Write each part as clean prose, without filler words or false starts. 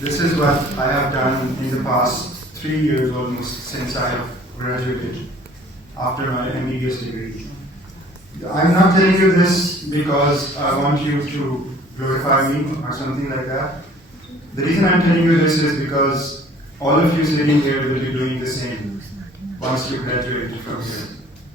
this is what I have done in the past 3 years almost since I have graduated after my MBBS degree. I'm not telling you this because I want you to glorify me or something like that. The reason I'm telling you this is because all of you sitting here will be doing the same once you graduate from here.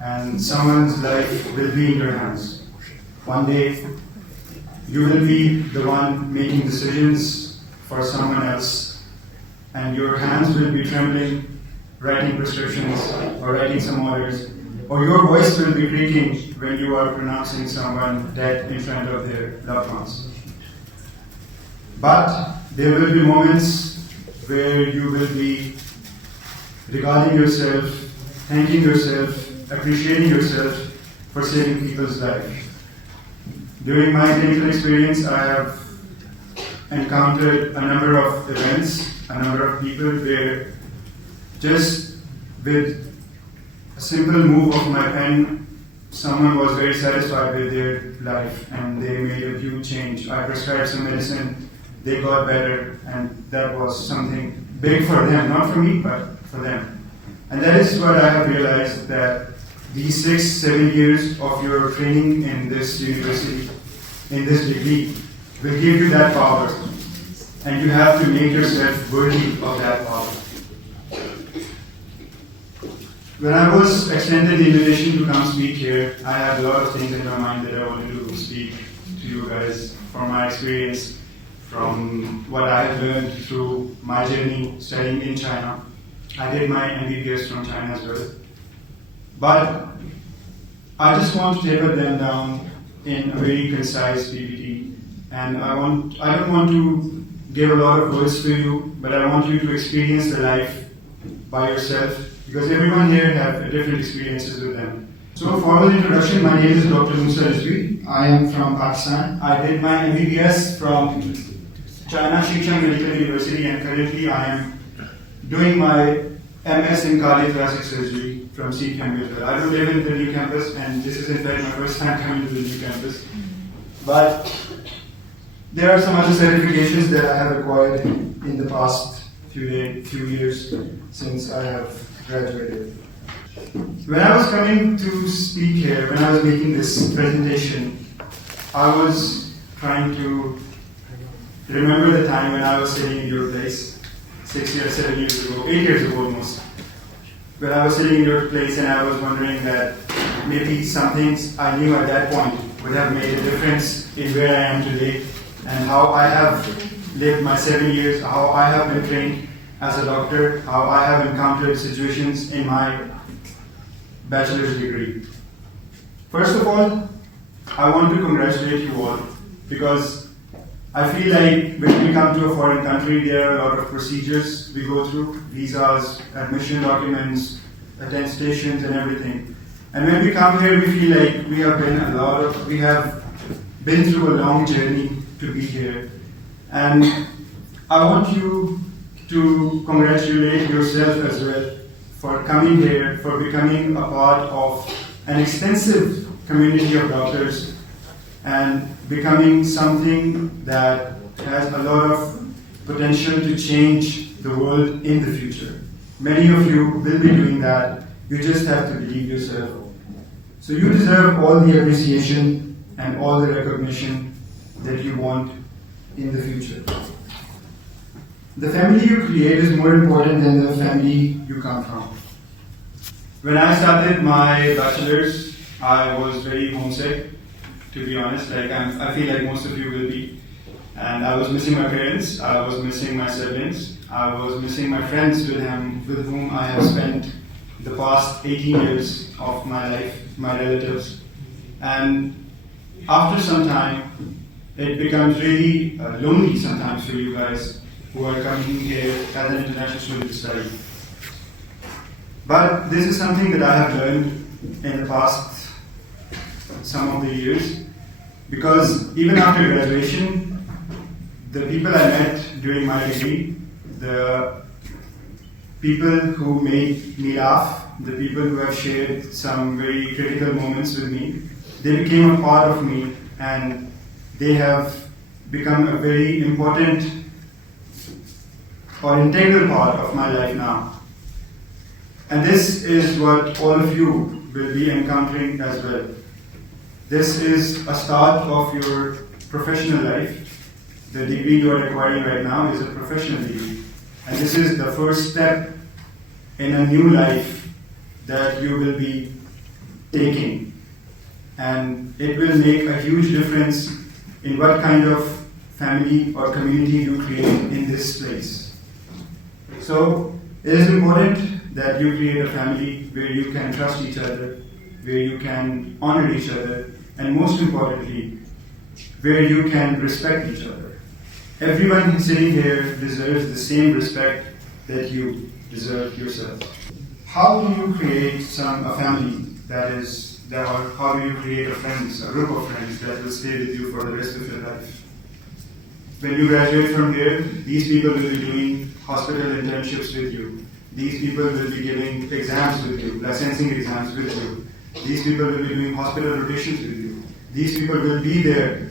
And someone's life will be in your hands. One day, you will be the one making decisions for someone else, and your hands will be trembling, writing prescriptions or writing some orders, or your voice will be creaking when you are pronouncing someone dead in front of their loved ones. But there will be moments where you will be regarding yourself, thanking yourself, appreciating yourself for saving people's life. During my clinical experience, I have encountered a number of events, a number of people where just with a simple move of my pen, someone was very satisfied with their life and they made a huge change. I prescribed some medicine, they got better, and that was something big for them, not for me, but for them. And that is what I have realized, that these 6-7 years of your training in this university, in this degree, will give you that power. And you have to make yourself worthy of that power. When I was extended the invitation to come speak here, I had a lot of things in my mind that I wanted to speak to you guys from my experience, from what I have learned through my journey studying in China. I did my MBBS from China as well. But I just want to taper them down in a very concise PPT. And I don't want to give a lot of words to you, but I want you to experience the life by yourself, because everyone here have different experiences with them. So, formal introduction, my name is Dr. Musa Rizvi. I am from Pakistan. I did my MBBS from China, Chongqing Medical University, and currently I am doing my MS in cardiothoracic surgery from C campus. I don't live in the new campus, and this is in fact my first time coming to the new campus. But there are some other certifications that I have acquired in the past few years since I have graduated. When I was coming to speak here, when I was making this presentation, I was trying to remember the time when I was sitting in your place, 6 years, 7 years ago, 8 years ago almost, when I was sitting in your place and I was wondering that maybe some things I knew at that point would have made a difference in where I am today, and how I have lived my 7 years, how I have been trained as a doctor, how I have encountered situations in my bachelor's degree. First of all, I want to congratulate you all, because I feel like when we come to a foreign country, there are a lot of procedures we go through, visas, admission documents, attestations and everything. And when we come here, we feel like we have been through a long journey to be here. And I want you to congratulate yourself as well for coming here, for becoming a part of an extensive community of doctors and becoming something that has a lot of potential to change the world in the future. Many of you will be doing that. You just have to believe yourself. So you deserve all the appreciation and all the recognition that you want in the future. The family you create is more important than the family you come from. When I started my bachelor's, I was very homesick, to be honest. I feel like most of you will be. And I was missing my parents, I was missing my siblings, I was missing my friends with whom I have spent the past 18 years of my life, my relatives. And after some time, it becomes really lonely sometimes for you guys who are coming here as an international student to study. But this is something that I have learned in the past some of the years, because even after graduation, the people I met during my degree, the people who made me laugh, the people who have shared some very critical moments with me, they became a part of me, and they have become a very important or integral part of my life now. And this is what all of you will be encountering as well. This is a start of your professional life. The degree you are acquiring right now is a professional degree. And this is the first step in a new life that you will be taking. And it will make a huge difference in what kind of family or community you create in this place. So it is important that you create a family where you can trust each other, where you can honor each other, and most importantly, where you can respect each other. Everyone sitting here deserves the same respect that you deserve yourself. How do you create a family or how do you create a group of friends that will stay with you for the rest of your life? When you graduate from here, these people will be doing hospital internships with you. These people will be giving exams with you, licensing exams with you. These people will be doing hospital rotations with you. These people will be there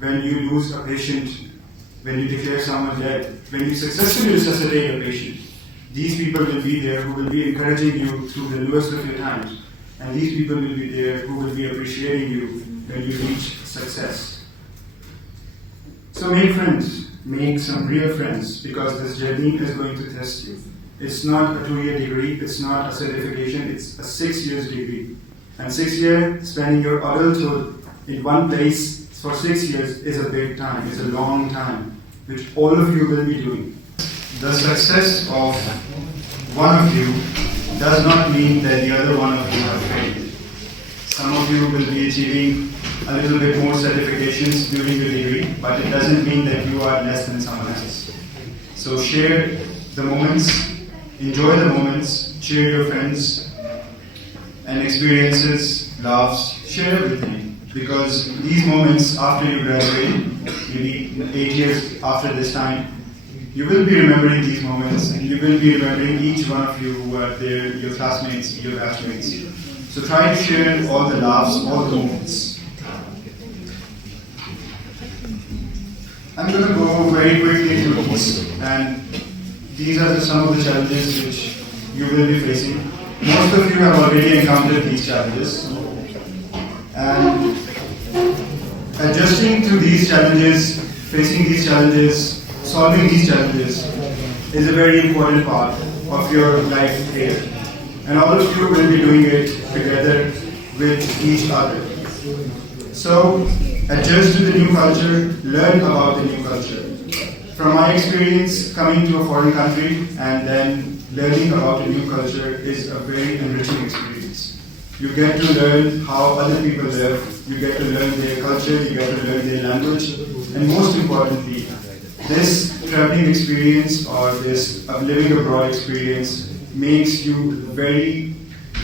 when you lose a patient, when you declare someone dead, when you successfully resuscitate a patient. These people will be there who will be encouraging you through the lowest of your times. And these people will be there who will be appreciating you when you reach success. So make friends, make some real friends, because this journey is going to test you. It's not a 2-year degree, it's not a certification, it's a 6 years degree. And 6 years, spending your adulthood in one place for 6 years is a big time, it's a long time, which all of you will be doing. The success of one of you does not mean that the other one of you have failed. Some of you will be achieving a little bit more certifications during your degree, but it doesn't mean that you are less than someone else. So share the moments, enjoy the moments, share your friends and experiences, laughs, share everything. Because these moments after you graduate, maybe 8 years after this time, you will be remembering these moments, and you will be remembering each one of you who are there, your classmates, your batchmates. So try to share all the laughs, all the moments. I'm going to go very quickly through these, and these are some of the challenges which you will be facing. Most of you have already encountered these challenges, and adjusting to these challenges, facing these challenges, solving these challenges is a very important part of your life here. And all of you will be doing it together with each other. So, adjust to the new culture, learn about the new culture. From my experience, coming to a foreign country and then learning about a new culture is a very enriching experience. You get to learn how other people live, you get to learn their culture, you get to learn their language, and most importantly, this traveling experience or this living abroad experience makes you very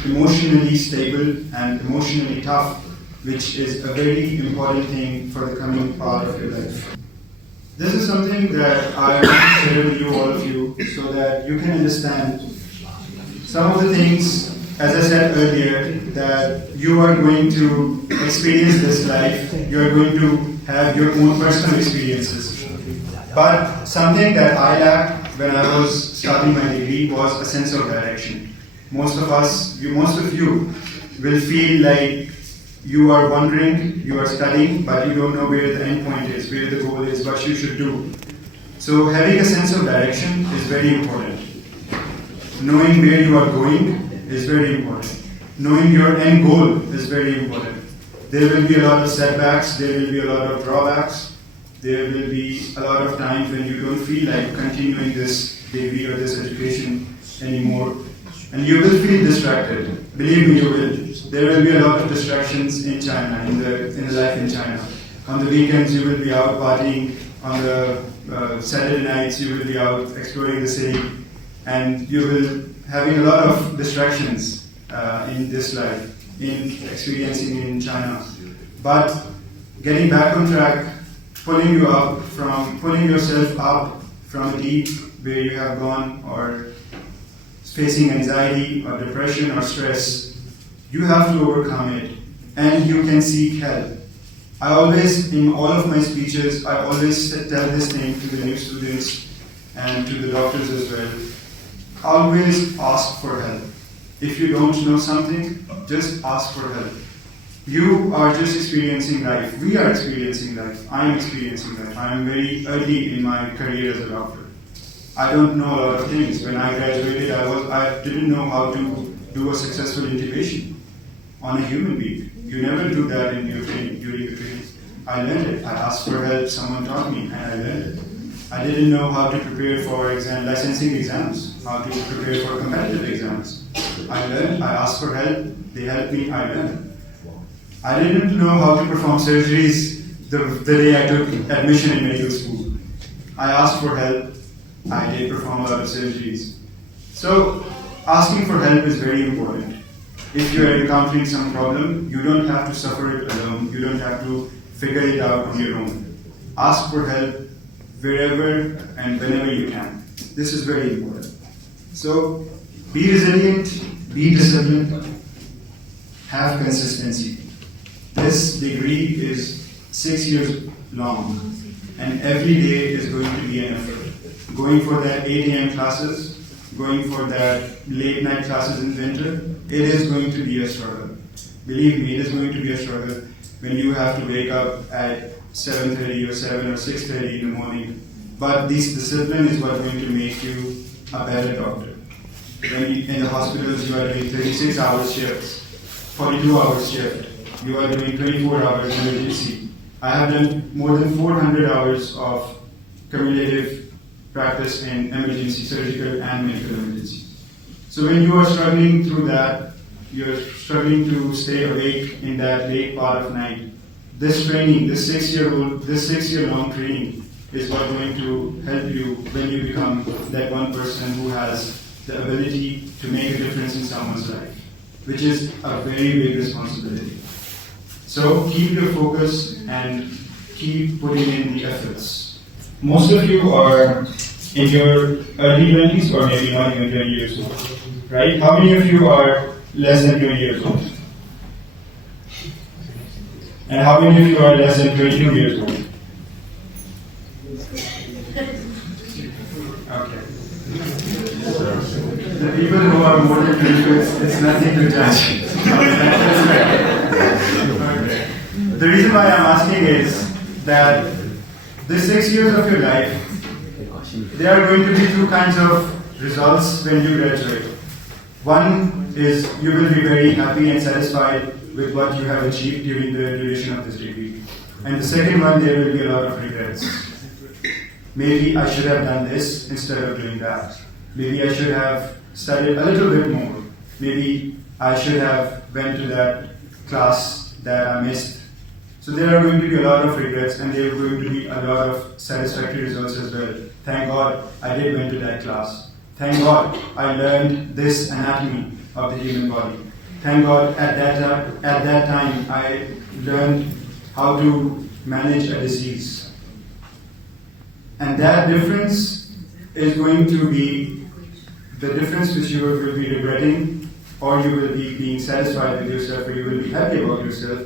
emotionally stable and emotionally tough, which is a very important thing for the coming part of your life. This is something that I want to share with you, all of you, so that you can understand some of the things, as I said earlier, that you are going to experience this life, you are going to have your own personal experiences. But something that I lacked when I was starting my degree was a sense of direction. Most of you will feel like you are wondering, you are studying, but you don't know where the end point is, where the goal is, what you should do. So having a sense of direction is very important. Knowing where you are going is very important. Knowing your end goal is very important. There will be a lot of setbacks, there will be a lot of drawbacks, there will be a lot of times when you don't feel like continuing this degree or this education anymore. And you will feel distracted. Believe me, you will. There will be a lot of distractions in China, in the life in China. On the weekends, you will be out partying. On the Saturday nights, you will be out exploring the city. And you will having a lot of distractions in this life, in experiencing in China. But getting back on track, pulling yourself up from a deep where you have gone, or facing anxiety or depression or stress, you have to overcome it, and you can seek help. I always, in all of my speeches, I always tell this thing to the new students, and to the doctors as well, always ask for help. If you don't know something, just ask for help. You are just experiencing life. We are experiencing life. I am experiencing life. I am very early in my career as a doctor. I don't know a lot of things. When I graduated, I didn't know how to do a successful intubation on a human being. You never do that in your training, during your training. I learned it. I asked for help. Someone taught me, and I learned it. I didn't know how to prepare for licensing exams, how to prepare for competitive exams. I learned. I asked for help. They helped me. I learned. I didn't know how to perform surgeries the day I took admission in medical school. I asked for help. I did perform a lot of surgeries. So, asking for help is very important. If you are encountering some problem, you don't have to suffer it alone. You don't have to figure it out on your own. Ask for help wherever and whenever you can. This is very important. So, be resilient, be disciplined, have consistency. This degree is 6 years long, and every day is going to be an effort. Going for that 8 a.m. classes, going for that late night classes in winter, it is going to be a struggle. Believe me, it is going to be a struggle when you have to wake up at 7:30 or 7 or 6:30 in the morning. But this discipline is what's going to make you a better doctor. When in the hospitals, you are doing 36-hour shifts, 42-hour shift. You are doing 24 hours emergency. I have done more than 400 hours of cumulative practice in emergency, surgical and medical emergency. So when you are struggling through that, you're struggling to stay awake in that late part of night. This training, this 6-year-long training is what's going to help you when you become that one person who has the ability to make a difference in someone's life, which is a very big responsibility. So keep your focus and keep putting in the efforts. Most of you are in your early 20s or maybe not even 20 years old, right? How many of you are less than 20 years old? And how many of you are less than 22 years old? Okay. The people who are more than 22, it's nothing to judge. Okay. The reason why I'm asking is that the 6 years of your life, there are going to be two kinds of results when you graduate. One is you will be very happy and satisfied with what you have achieved during the duration of this degree. And the second one, there will be a lot of regrets. Maybe I should have done this instead of doing that. Maybe I should have studied a little bit more. Maybe I should have went to that class that I missed. So there are going to be a lot of regrets, and there are going to be a lot of satisfactory results as well. Thank God I did went to that class. Thank God I learned this anatomy of the human body. Thank God at that time I learned how to manage a disease. And that difference is going to be the difference which you will be regretting, or you will be being satisfied with yourself, or you will be happy about yourself.